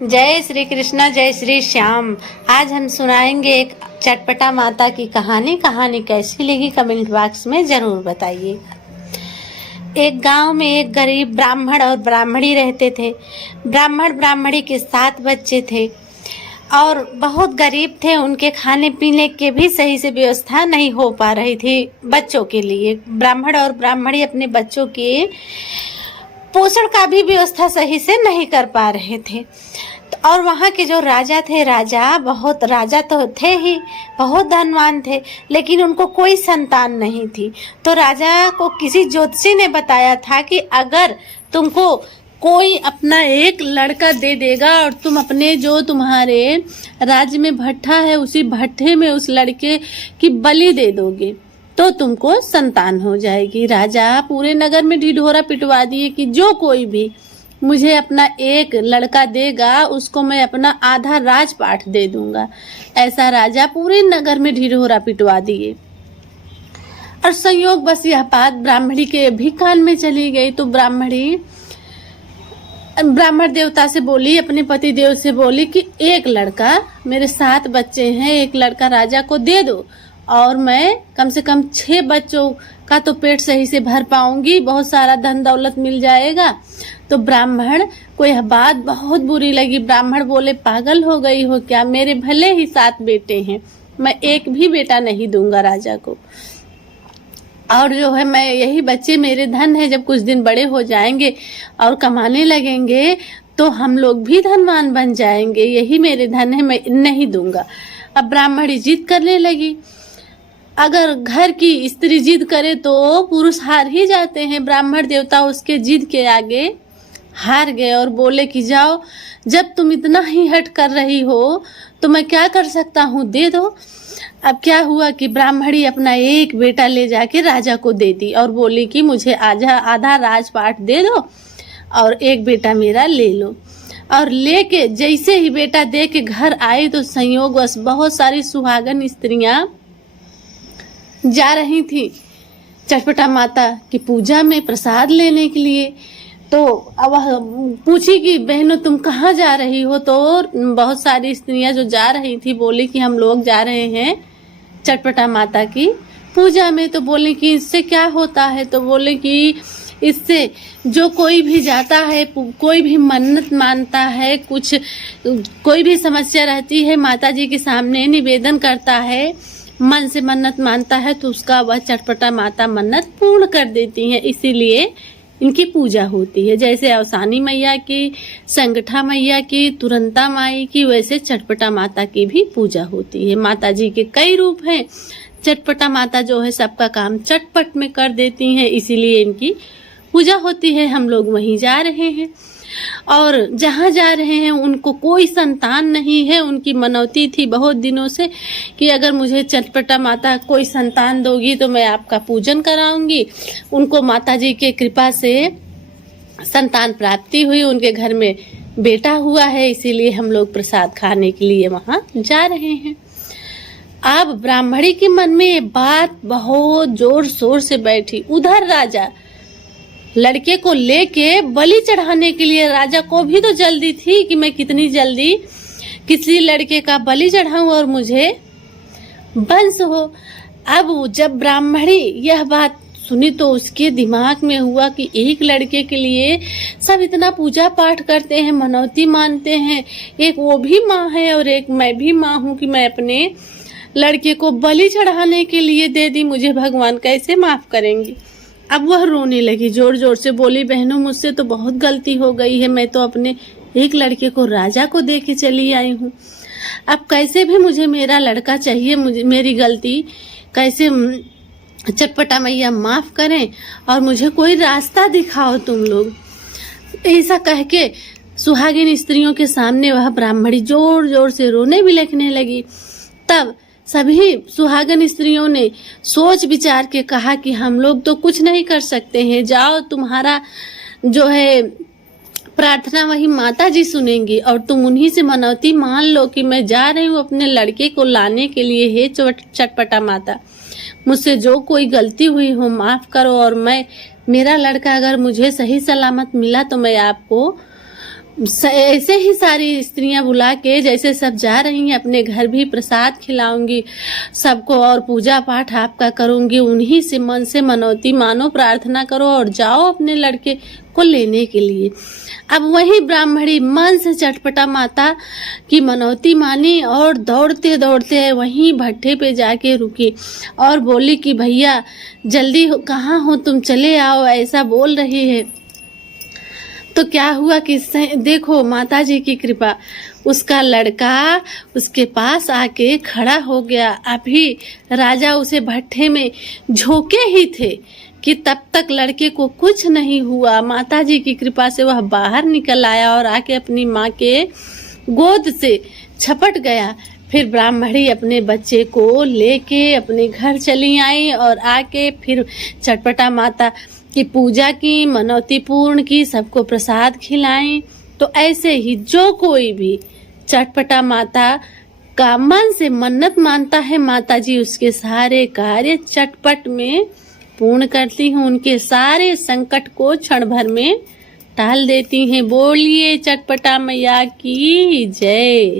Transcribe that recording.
जय श्री कृष्णा, जय श्री श्याम। आज हम सुनाएंगे एक चटपटा माता की कहानी। कहानी कैसी लगी कमेंट बॉक्स में जरूर बताइएगा। एक गांव में एक गरीब ब्राह्मण और ब्राह्मणी रहते थे। ब्राह्मण ब्राह्मणी के 7 बच्चे थे और बहुत गरीब थे। उनके खाने पीने के भी सही से व्यवस्था नहीं हो पा रही थी बच्चों के लिए। ब्राह्मण और ब्राह्मणी अपने बच्चों के पोषण का भी व्यवस्था सही से नहीं कर पा रहे थे। और वहाँ के जो राजा थे, राजा तो थे ही, बहुत धनवान थे, लेकिन उनको कोई संतान नहीं थी। तो राजा को किसी ज्योतिषी ने बताया था कि अगर तुमको कोई अपना एक लड़का दे देगा और तुम अपने जो तुम्हारे राज्य में भट्ठा है उसी भट्ठे में उस लड़के की बलि दे दोगे तो तुमको संतान हो जाएगी। राजा पूरे नगर में ढिढोरा पिटवा दिए कि जो कोई भी मुझे अपना एक लड़का देगा उसको मैं अपना आधा राजपाट दे दूंगा। ऐसा राजा पूरे नगर में ढिढोरा पिटवा दिए। और संयोग बस यह बात ब्राह्मणी के भी कान में चली गई। तो ब्राह्मणी ब्राह्मण देवता से बोली, अपने पति देव से बोली कि एक लड़का, मेरे 7 बच्चे हैं, एक लड़का राजा को दे दो और मैं कम से कम 6 बच्चों का तो पेट सही से भर पाऊंगी, बहुत सारा धन दौलत मिल जाएगा। तो ब्राह्मण को यह बात बहुत बुरी लगी। ब्राह्मण बोले, पागल हो गई हो क्या? मेरे भले ही 7 बेटे हैं, मैं एक भी बेटा नहीं दूंगा राजा को। और जो है मैं यही बच्चे मेरे धन है, जब कुछ दिन बड़े हो जाएंगे और कमाने लगेंगे तो हम लोग भी धनवान बन जाएंगे, यही मेरे धन है, मैं नहीं दूंगा। अब ब्राह्मणी जिद करने लगी। अगर घर की स्त्री जिद करे तो पुरुष हार ही जाते हैं। ब्राह्मण देवता उसके जिद के आगे हार गए और बोले कि जाओ, जब तुम इतना ही हट कर रही हो तो मैं क्या कर सकता हूँ, दे दो। अब क्या हुआ कि ब्राह्मणी अपना एक बेटा ले जाके राजा को दे दी और बोली कि मुझे आधा राजपाट दे दो और एक बेटा मेरा ले लो। और लेके जैसे ही बेटा दे के घर आई तो संयोगवश बहुत सारी सुहागन स्त्रियां जा रही थी चटपटा माता की पूजा में प्रसाद लेने के लिए। तो अब पूछी कि बहनों तुम कहाँ जा रही हो? तो बहुत सारी स्त्रियां जो जा रही थी बोली कि हम लोग जा रहे हैं चटपटा माता की पूजा में। तो बोले कि इससे क्या होता है? तो बोले कि इससे जो कोई भी जाता है, कोई भी मन्नत मानता है, कोई भी समस्या रहती है, माता जी के सामने निवेदन करता है, मन से मन्नत मानता है तो उसका वह चटपटा माता मन्नत पूर्ण कर देती है। इसीलिए इनकी पूजा होती है। जैसे अवसानी मैया की, संगठा मैया की, तुरंता माई की, वैसे चटपटा माता की भी पूजा होती है। माता जी के कई रूप हैं। चटपटा माता जो है सबका काम चटपट में कर देती हैं, इसीलिए इनकी पूजा होती है। हम लोग वहीं जा रहे हैं और जहाँ जा रहे हैं उनको कोई संतान नहीं है। उनकी मनौती थी बहुत दिनों से कि अगर मुझे चटपटा माता कोई संतान दोगी तो मैं आपका पूजन कराऊंगी। उनको माता जी के कृपा से संतान प्राप्ति हुई, उनके घर में बेटा हुआ है, इसीलिए हम लोग प्रसाद खाने के लिए वहाँ जा रहे हैं। अब ब्राह्मणी के मन में ये बात बहुत जोर शोर से बैठी। उधर राजा लड़के को लेके बलि चढ़ाने के लिए, राजा को भी तो जल्दी थी कि मैं कितनी जल्दी किसी लड़के का बलि चढ़ाऊं और मुझे वंश हो। अब जब ब्राह्मणी यह बात सुनी तो उसके दिमाग में हुआ कि एक लड़के के लिए सब इतना पूजा पाठ करते हैं, मनौती मानते हैं, एक वो भी माँ है और एक मैं भी माँ हूँ कि मैं अपने लड़के को बलि चढ़ाने के लिए दे दी, मुझे भगवान कैसे माफ करेंगे। अब वह रोने लगी, जोर जोर से बोली, बहनों मुझसे तो बहुत गलती हो गई है, मैं तो अपने एक लड़के को राजा को दे के चली आई हूँ। अब कैसे भी मुझे मेरा लड़का चाहिए, मुझे मेरी गलती कैसे चटपटा मैया माफ करें और मुझे कोई रास्ता दिखाओ तुम लोग। ऐसा कह के सुहागिन स्त्रियों के सामने वह ब्राह्मणी जोर जोर से रोने बिलखने लगी। तब सभी सुहागन स्त्रियों ने सोच विचार के कहा कि हम लोग तो कुछ नहीं कर सकते हैं, जाओ तुम्हारा जो है प्रार्थना वही माता जी सुनेंगी और तुम उन्हीं से मनौती मान लो कि मैं जा रही हूँ अपने लड़के को लाने के लिए। हे चटपटा माता, मुझसे जो कोई गलती हुई हो माफ करो और मेरा लड़का अगर मुझे सही सलामत मिला तो मैं आपको ऐसे ही सारी स्त्रियां बुला के जैसे सब जा रही हैं अपने घर भी प्रसाद खिलाऊंगी सबको और पूजा पाठ आपका करूंगी। उन्हीं से मन से मनौती मानो, प्रार्थना करो और जाओ अपने लड़के को लेने के लिए। अब वही ब्राह्मणी मन से चटपटा माता की मनौती मानी और दौड़ते दौड़ते वहीं भट्ठे पे जाके रुकी और बोली कि भैया जल्दी कहाँ हो तुम, चले आओ, ऐसा बोल रही है। तो क्या हुआ कि देखो माता जी की कृपा, उसका लड़का उसके पास आके खड़ा हो गया। अभी राजा उसे भट्ठे में झोंके ही थे कि तब तक लड़के को कुछ नहीं हुआ। माता जी की कृपा से वह बाहर निकल आया और आके अपनी माँ के गोद से छपट गया। फिर ब्राह्मणी अपने बच्चे को लेके अपने घर चली आई और आके फिर चटपटा माता की पूजा की, मनौती पूर्ण की, सबको प्रसाद खिलाएं। तो ऐसे ही जो कोई भी चटपटा माता का मन से मन्नत मानता है, माता जी उसके सारे कार्य चटपट में पूर्ण करती हैं, उनके सारे संकट को क्षण भर में टाल देती हैं। बोलिए चटपटा मैया की जय।